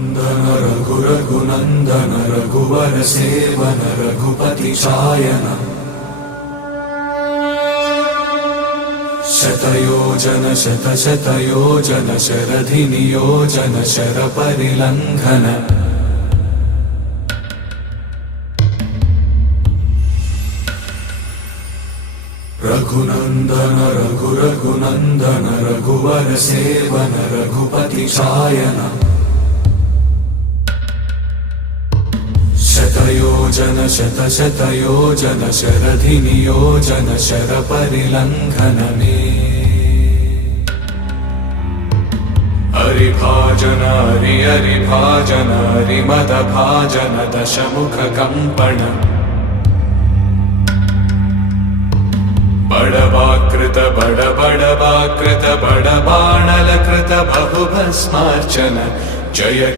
रघुनन्दन रघुरघुनन्दन रघुवर seven Raghupati चायन शतयोजन शतशतयोजन शरधि नियोजन शरपरिलङ्घन रघुनन्दन रघुरघुनन्दन रघुवर seven Raghupati चायन शतयोजन शतशतयोजन शरधि नियोजन शरपरिलङ्घन मे हरिभाजन हरिभाजन हरिमदभाजन दशमुख कंपन बड़वाकृत बड़वाकृत बड़बाणलकृत बहुभस्मार्चन जय